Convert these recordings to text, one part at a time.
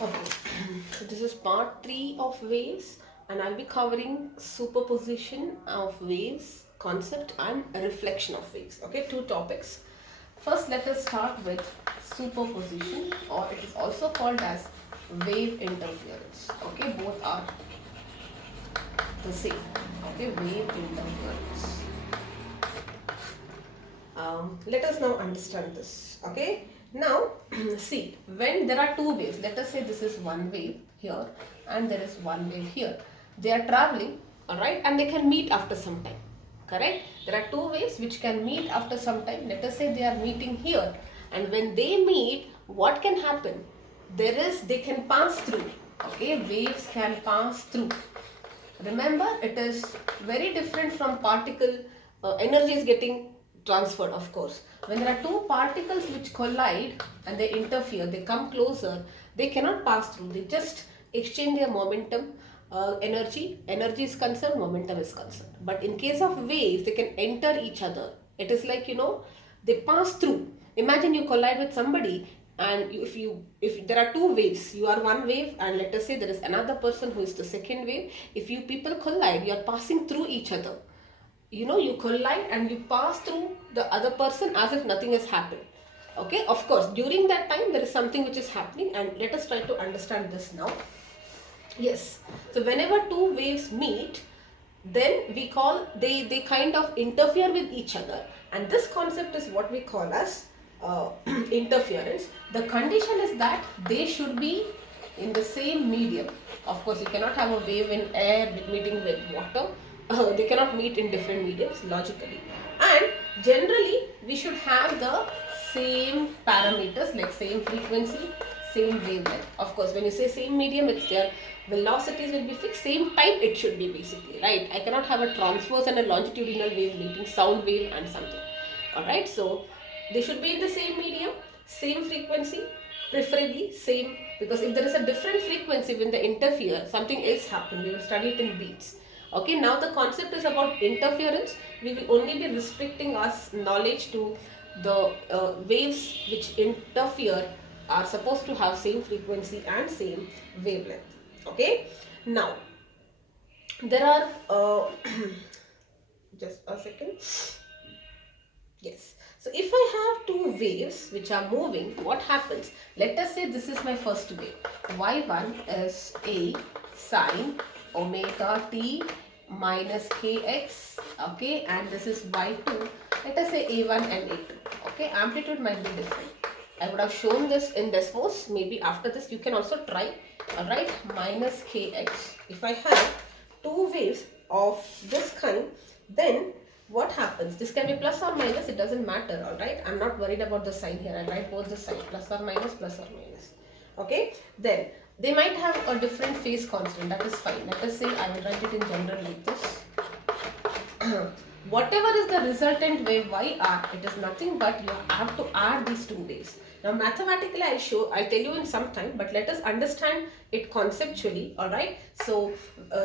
Okay, so this is part 3 of waves, and I'll be covering superposition of waves, concept, and reflection of waves. Okay, two topics. First, let us start with superposition, or it is also called as wave interference. Okay, both are the same. Okay, wave interference. Let us now understand this. Okay, now see, when there are two waves, let us say this is one wave here and there is one wave here, they are traveling, all right, and they can meet after some time. Correct, there are two waves which can meet after some time. Let us say they are meeting here, and when they meet, what can happen? They can pass through. Okay, waves can pass through. Remember, it is very different from particle. Energy is getting transferred, of course. When there are two particles which collide and they interfere, they come closer, they cannot pass through. They just exchange their momentum. Energy is concerned, momentum is concerned. But in case of waves, they can enter each other. It is like, they pass through. Imagine you collide with somebody, and if there are two waves, you are one wave, and let us say there is another person who is the second wave. If you people collide, you are passing through each other. You collide and you pass through the other person as if nothing has happened. Okay, of course, during that time there is something which is happening, and let us try to understand this now. Yes, so whenever two waves meet, then we call, they kind of interfere with each other, and this concept is what we call as interference. The condition is that they should be in the same medium. Of course, you cannot have a wave in air meeting with water. They cannot meet in different mediums logically, and generally we should have the same parameters, like same frequency, same wavelength. Of course, when you say same medium, it's their velocities will be fixed, same type it should be, basically, right? I cannot have a transverse and a longitudinal wave meeting, sound wave and something. All right, so they should be in the same medium, same frequency, preferably same, because if there is a different frequency when they interfere, something else happen. We will study it in beats. Okay, now the concept is about interference. We will only be restricting our knowledge to the waves which interfere are supposed to have same frequency and same wavelength. Okay, now there are just a second. Yes, so if I have two waves which are moving, what happens? Let us say this is my first wave. Y1 is a sine omega t minus kx, okay, and this is y2. Let us say a1 and a2. Okay, amplitude might be different. I would have shown this in Desmos. Maybe after this you can also try. Alright, minus kx. If I have two waves of this kind, then what happens? This can be plus or minus, it doesn't matter. Alright, I'm not worried about the sign here. I'll write both the sign, plus or minus, plus or minus. Okay, then they might have a different phase constant. That is fine. Let us say I will write it in general like this. Whatever is the resultant wave yr, it is nothing but you have to add these two waves. Now mathematically I'll tell you in some time, but let us understand it conceptually. Alright, so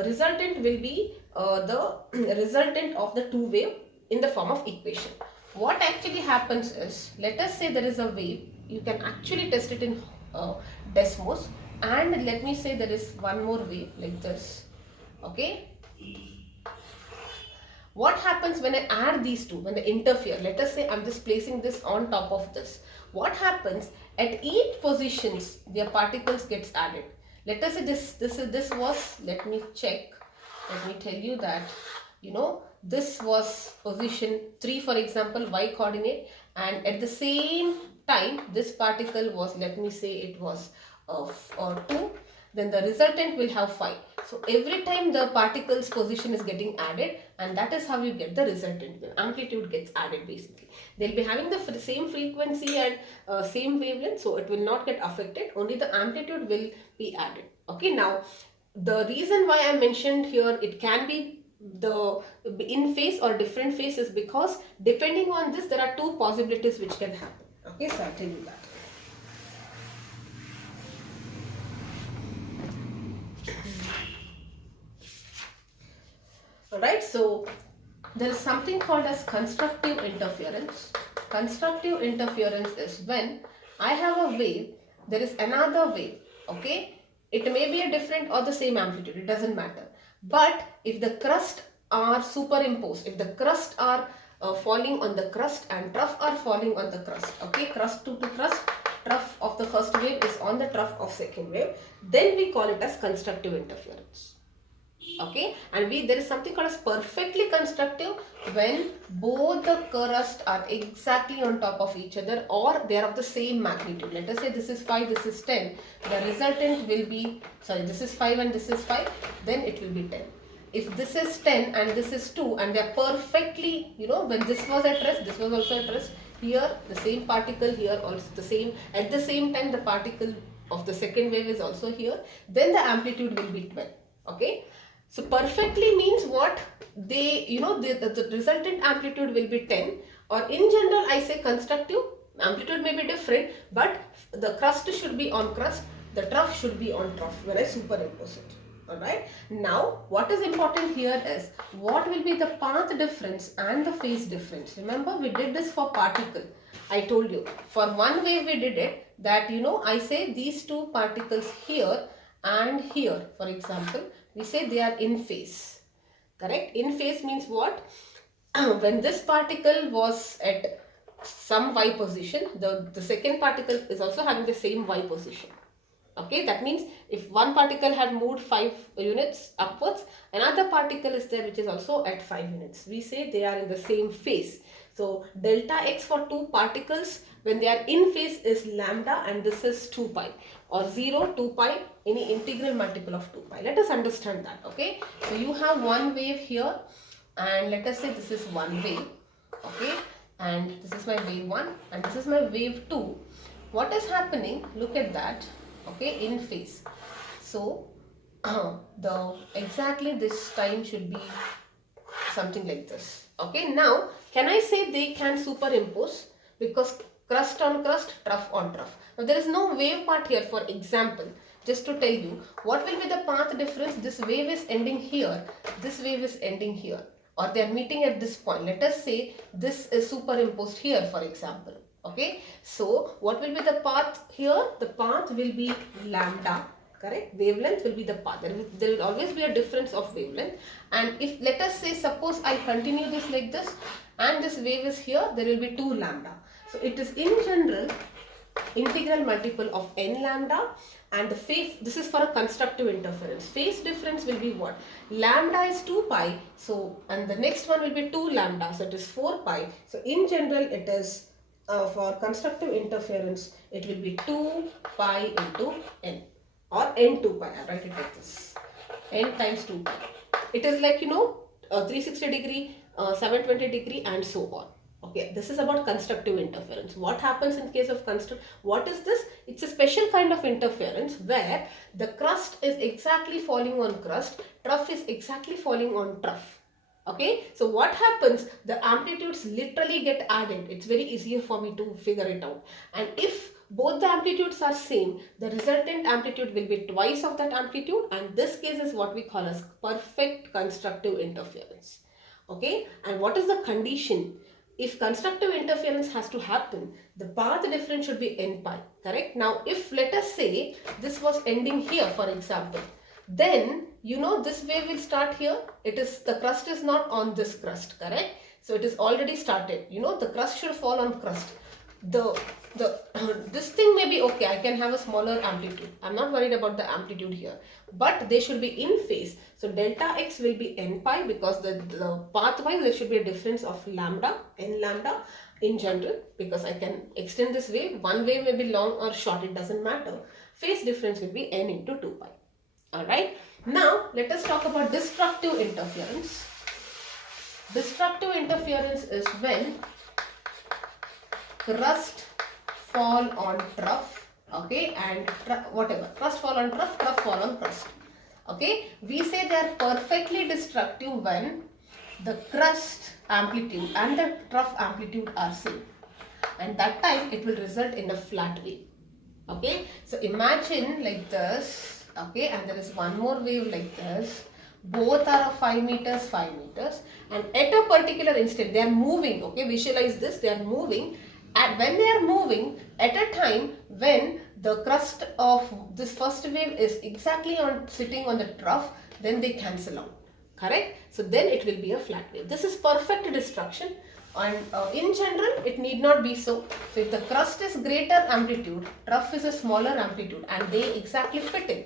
resultant will be the resultant of the two wave in the form of equation. What actually happens is, let us say there is a wave, you can actually test it in Desmos, and let me say there is one more wave like this. Okay, what happens when I add these two, when they interfere? Let us say I'm just placing this on top of this. What happens? At each positions, their particles gets added. Let us say this was, let me check. Let me tell you that, this was position 3, for example, y coordinate, and at the same time, this particle was, let me say it was 2, then the resultant will have 5. So every time the particle's position is getting added, and that is how you get the resultant. The amplitude gets added basically. They'll be having the same frequency and same wavelength, so it will not get affected. Only the amplitude will be added. Okay, now the reason why I mentioned here it can be the in phase or different phase is because depending on this there are two possibilities which can happen. Okay, so I'll tell you that. Alright, so there is something called as constructive interference. Constructive interference is when I have a wave, there is another wave. Okay, it may be a different or the same amplitude, it doesn't matter. But if the crust are superimposed, if the crust are falling on the crust and trough are falling on the crust, okay, crust to crust, trough of the first wave is on the trough of second wave, then we call it as constructive interference. Okay, and there is something called as perfectly constructive when both the crust are exactly on top of each other or they are of the same magnitude. Let us say this is 5, this is 10. The resultant will be, sorry, this is 5 and this is 5, then it will be 10. If this is 10 and this is 2 and they are perfectly, when this was at rest, this was also at rest, here the same particle, here also the same, at the same time the particle of the second wave is also here, then the amplitude will be 12. Okay. So perfectly means what? The resultant amplitude will be 10, or in general I say constructive, amplitude may be different, but the crust should be on crust, the trough should be on trough when I superimpose it. Alright. Now what is important here is what will be the path difference and the phase difference. Remember we did this for particle. I told you for one wave we did it that I say these two particles here and here, for example, we say they are in phase. Correct? In phase means what? When this particle was at some y position, the second particle is also having the same y position. Okay, that means if one particle had moved 5 units upwards, another particle is there which is also at 5 units. We say they are in the same phase. So delta x for two particles when they are in phase is lambda, and this is 2 pi, or 0, 2 pi, any integral multiple of 2 pi. Let us understand that. Okay, so you have one wave here, and let us say this is one wave. Okay, and this is my wave 1 and this is my wave 2. What is happening? Look at that. Okay, in phase. So exactly this time should be something like this. Okay, now can I say they can superimpose? Because crust on crust, trough on trough. Now there is no wave part here. For example, just to tell you what will be the path difference, this wave is ending here, this wave is ending here, or they are meeting at this point. Let us say this is superimposed here, for example. Okay, so what will be the path here? The path will be lambda, correct? Wavelength will be the path. There will always be a difference of wavelength. And if, let us say, suppose I continue this like this and this wave is here, there will be 2 lambda. So it is in general integral multiple of n lambda, and the phase, this is for a constructive interference. Phase difference will be what? Lambda is 2 pi, so, and the next one will be 2 lambda, so it is 4 pi. So in general it is for constructive interference, it will be 2 pi into n, or n2 pi. I write it like this, n times 2 pi. It is like 360 degree, 720 degree, and so on. Okay, this is about constructive interference. What happens in case of what is this? It's a special kind of interference where the crust is exactly falling on crust, trough is exactly falling on trough. Okay, so what happens? The amplitudes literally get added. It's very easier for me to figure it out. And if both the amplitudes are same, the resultant amplitude will be twice of that amplitude, and this case is what we call as perfect constructive interference. Okay, and what is the condition? If constructive interference has to happen, the path difference should be n pi, correct? Now, if let us say this was ending here, for example, then this wave will start here. It is, the crust is not on this crust, correct? So it is already started. The crust should fall on crust. This thing may be okay. I can have a smaller amplitude. I'm not worried about the amplitude here, but they should be in phase. So delta x will be n pi, because the pathwise there should be a difference of lambda, n lambda in general, because I can extend this wave. One wave may be long or short, it doesn't matter. Phase difference will be n into 2 pi. Alright, now let us talk about destructive interference. Destructive interference is when crust fall on trough, okay, and whatever, crust fall on trough, trough fall on crust. Okay, we say they are perfectly destructive when the crust amplitude and the trough amplitude are same, and that time it will result in a flat wave. Okay, so imagine like this. Okay, and there is one more wave like this. Both are of 5 meters, 5 meters, and at a particular instant they are moving. Okay, visualize this, they are moving, and when they are moving at a time when the crust of this first wave is exactly on sitting on the trough, then they cancel out. Correct? So then it will be a flat wave. This is perfect destruction, and in general it need not be so. So if the crust is greater amplitude, trough is a smaller amplitude, and they exactly fit in.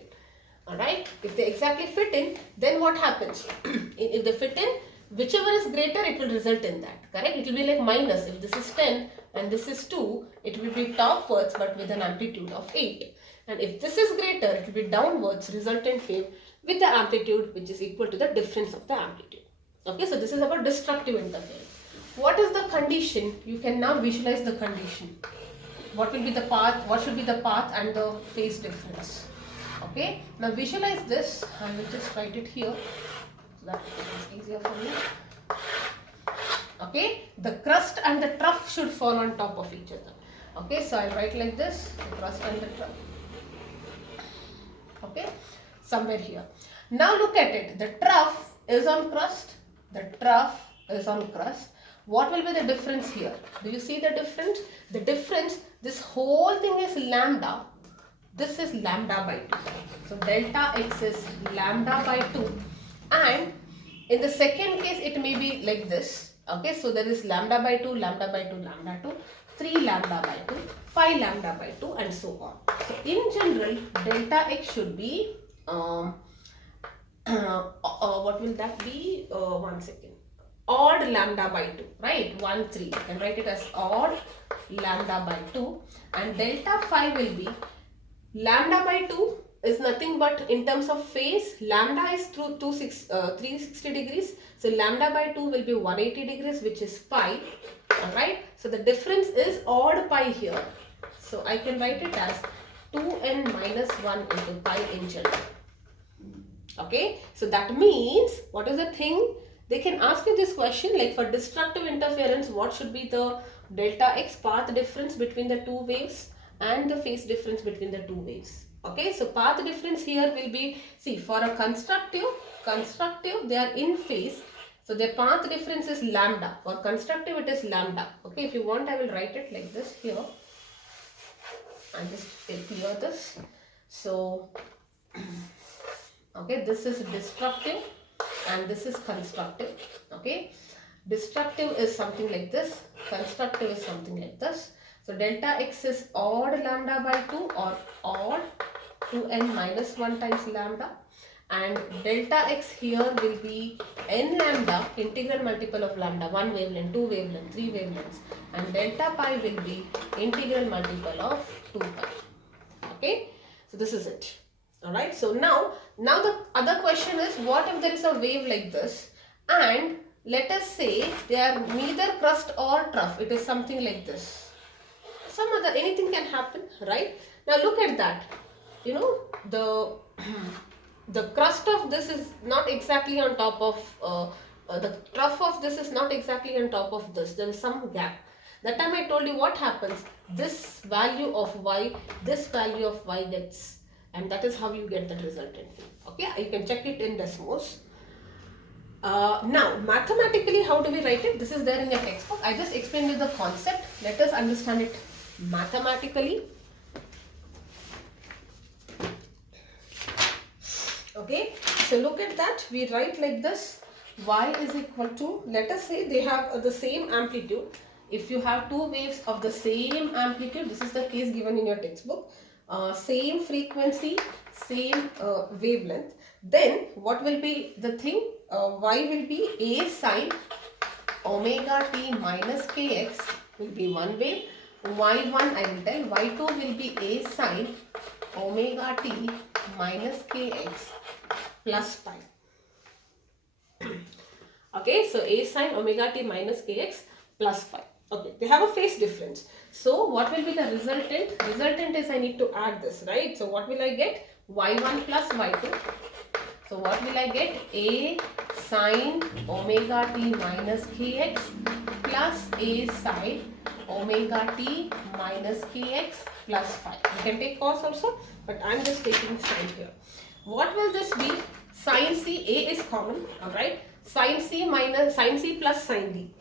Alright, if they exactly fit in, then what happens? If they fit in, whichever is greater, it will result in that. Correct? It will be like minus. If this is 10 and this is 2, it will be topwards but with an amplitude of 8. And if this is greater, it will be downwards resultant wave with the amplitude which is equal to the difference of the amplitude. Okay, so this is about destructive interference. What is the condition? You can now visualize the condition. What will be the path? What should be the path and the phase difference? Okay, now visualize this. I will just write it here so that it is easier for me. Okay, the crust and the trough should fall on top of each other. Okay, so I'll write like this, the crust and the trough. Okay, somewhere here. Now look at it. The trough is on crust. The trough is on crust. What will be the difference here? Do you see the difference? The difference, this whole thing is lambda. This is lambda by 2. So delta x is lambda by 2. And in the second case, it may be like this. Okay, so there is lambda by 2, lambda by 2, lambda 2, 3 lambda by 2, 5 lambda by 2, and so on. So in general, delta x should be, what will that be? One second. Odd lambda by 2, right? 1, 3. You can write it as odd lambda by 2. And delta phi will be lambda by 2 is nothing but in terms of phase, lambda is through 360 degrees. So lambda by 2 will be 180 degrees, which is pi. Alright. So the difference is odd pi here. So I can write it as 2n minus 1 into pi in general. Okay. So that means, what is the thing? They can ask you this question like, for destructive interference, what should be the delta x path difference between the two waves and the phase difference between the two waves. Okay, so path difference here will be, see, for a constructive, they are in phase. So their path difference is lambda. For constructive, it is lambda. Okay, if you want, I will write it like this here. I'll just clear this. So, okay, this is destructive and this is constructive. Okay, destructive is something like this, constructive is something like this. So delta x is odd lambda by 2 or odd 2n minus 1 times lambda, and delta x here will be n lambda, integral multiple of lambda, 1 wavelength, 2 wavelength, 3 wavelengths, and delta pi will be integral multiple of 2 pi. Okay, so this is it. Alright, so now the other question is, what if there is a wave like this and let us say they are neither crust or trough, it is something like this. Some other, anything can happen, right? Now look at that. You know, the crust of this is not exactly on top of, the trough of this is not exactly on top of this. There is some gap. That time I told you what happens. This value of y, this value of y gets, and that is how you get the resultant wave. Okay, you can check it in Desmos. Now, mathematically, how do we write it? This is there in your textbook. I just explained you the concept. Let us understand it mathematically. Okay, so look at that. We write like this. Y is equal to, let us say they have the same amplitude. If you have two waves of the same amplitude, this is the case given in your textbook, same frequency, same wavelength, then what will be the thing? Y will be A sine omega t minus kx will be one wave. Y1 I will tell, Y2 will be A sine omega t minus kx plus pi. Okay, so A sine omega t minus kx plus phi. Okay, they have a phase difference. So what will be the resultant? Resultant is I need to add this, right? So what will I get? Y1 plus Y2. So what will I get? A sine omega t minus kx plus A sine omega t minus kx plus phi. You can take cos also, but I am just taking sine here. What will this be? Sine C, A is common, alright. Sine C minus, sine C plus sine D.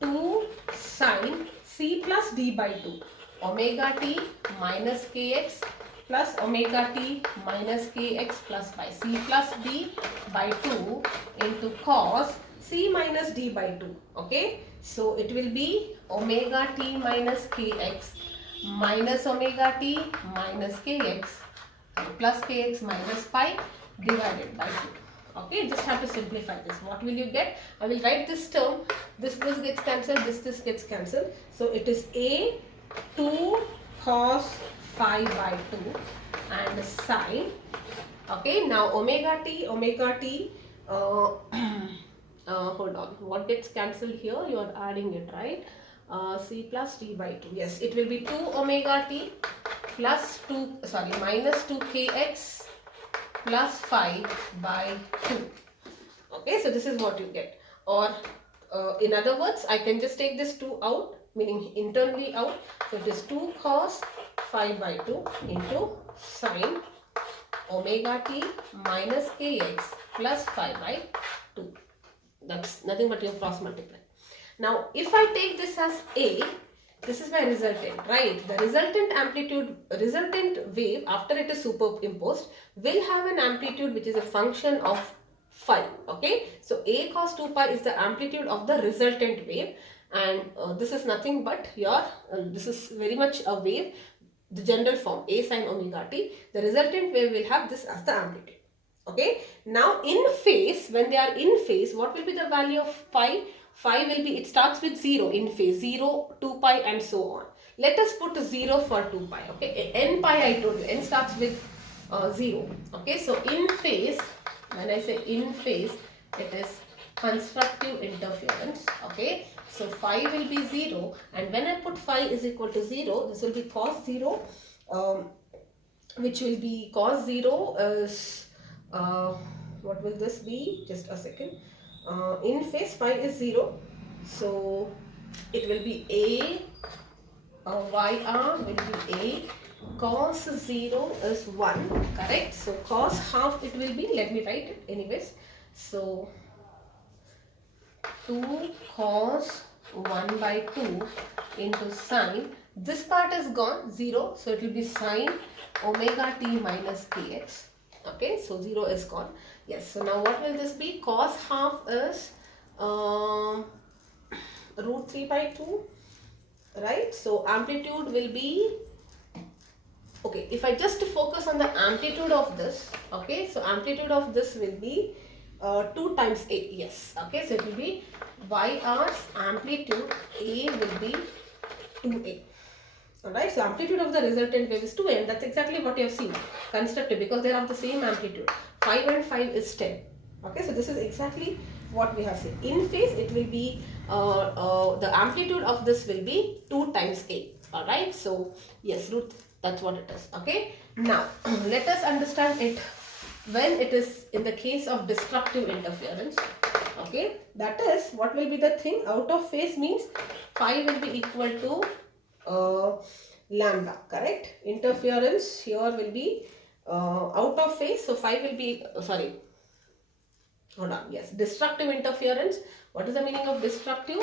2 sine C plus D by 2. omega t minus kx plus omega t minus kx plus pi. C plus d by 2 into cos c minus d by 2. Okay. So it will be omega t minus kx minus omega t minus kx plus kx minus pi divided by 2. Okay, just have to simplify this. What will you get? I will write this term. This gets cancelled. This gets cancelled. So it is a 2 cos phi by 2 and sine. Okay, now omega t hold on, what gets cancelled here? You are adding it, right? C plus d by 2. Yes, it will be 2 omega t plus minus 2 kx plus phi by 2. Okay, so this is what you get. Or in other words, I can just take this 2 out, meaning internally out. So it is 2 cos phi by 2 into sine omega t minus kx plus phi by 2. That's nothing but your cross multiply. Now, if I take this as A, this is my resultant, right? The resultant wave after it is superimposed will have an amplitude which is a function of phi. Okay, so A cos 2 pi is the amplitude of the resultant wave, and this is nothing but your this is very much a wave, the general form A sin omega t. The resultant wave will have this as the amplitude. Okay, now in phase, when they are in phase, what will be the value of phi? Phi will be, it starts with 0 in phase, 0, 2 pi and so on. Let us put 0 for 2 pi. Okay, n pi I told you, n starts with 0. Okay, so in phase, when I say in phase, it is constructive interference. Okay, so phi will be 0, and when I put phi is equal to 0, this will be cos 0, which will be cos 0 is, what will this be? Just a second. In phase phi is 0, so it will be a yr will be a, cos 0 is 1, correct? So cos half it will be, let me write it anyways. So 2 cos 1 by 2 into sine, this part is gone, 0, so it will be sine omega t minus kx. Okay, so 0 is gone. Yes, so now what will this be? Cos half is root 3 by 2, right? So amplitude will be, okay, if I just focus on the amplitude of this, okay, so amplitude of this will be 2 times A, yes, okay, so it will be YR's amplitude A will be 2A. Alright, so amplitude of the resultant wave is 2A, and that's exactly what you have seen, constructive, because they have the same amplitude. 5 and 5 is 10. Okay, so this is exactly what we have seen. In phase, it will be, the amplitude of this will be 2 times A. Alright, so yes, root, that's what it is. Okay, now let us understand it when it is in the case of destructive interference. Okay, that is, what will be the thing? Out of phase means phi will be equal to lambda, correct? Interference here will be out of phase, so phi will be hold on, yes, destructive interference. What is the meaning of destructive?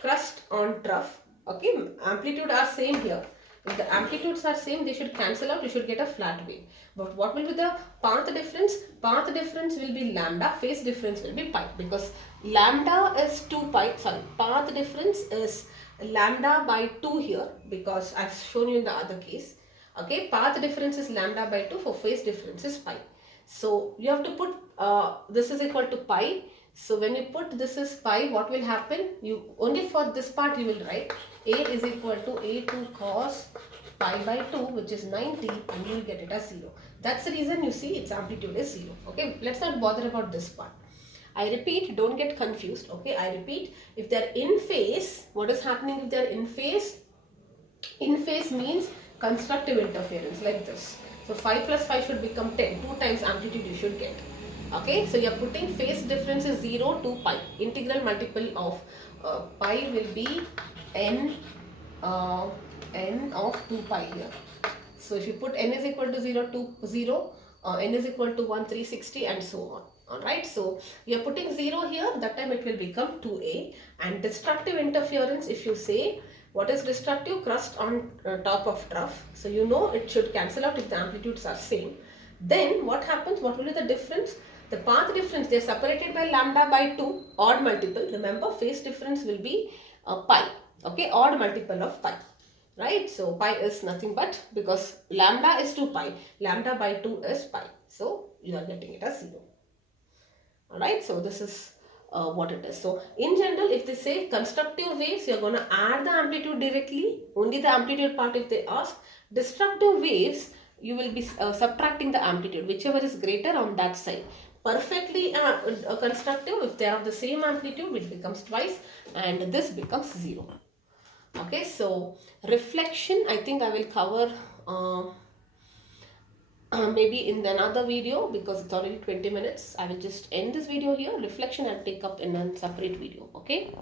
Crust on trough. Okay, amplitude are same here. If the amplitudes are same, they should cancel out, you should get a flat wave. But what will be the path difference? Path difference will be lambda, phase difference will be pi, because lambda is 2 pi, path difference is lambda by 2 here, because I've shown you in the other case. Okay, path difference is lambda by 2, for phase difference is pi. So you have to put this is equal to pi. So when you put this is pi, what will happen? You only for this part you will write A is equal to A2 cos pi by 2, which is 90, and you will get it as 0. That's the reason you see its amplitude is 0. Okay, let's not bother about this part. I repeat, don't get confused. Okay, I repeat, if they are in phase, what is happening if they are in phase? In phase means constructive interference like this. So 5 plus 5 should become 10. 2 times amplitude you should get. Okay, so you are putting phase difference is 0 to pi. Integral multiple of pi will be n of 2 pi here. So if you put n is equal to 0 to 0, n is equal to 1, 360 and so on. Alright, so you are putting 0 here, that time it will become 2a. And destructive interference, if you say What is destructive? Crust on top of trough. So you know it should cancel out if the amplitudes are same. Then what happens? What will be the difference? The path difference, they are separated by lambda by 2, odd multiple. Remember, phase difference will be pi. Okay, odd multiple of pi. Right? So pi is nothing but, because lambda is 2 pi, lambda by 2 is pi. So you are getting it as 0. Alright, so this is what it is. So in general, if they say constructive waves, you are going to add the amplitude directly, only the amplitude part if they ask. Destructive waves, you will be subtracting the amplitude, whichever is greater on that side. Perfectly constructive, if they have the same amplitude, it becomes twice and this becomes 0. Okay, so reflection, I think I will cover maybe in another video, because it's already 20 minutes. I will just end this video here. Reflection I'll take up in a separate video. Okay.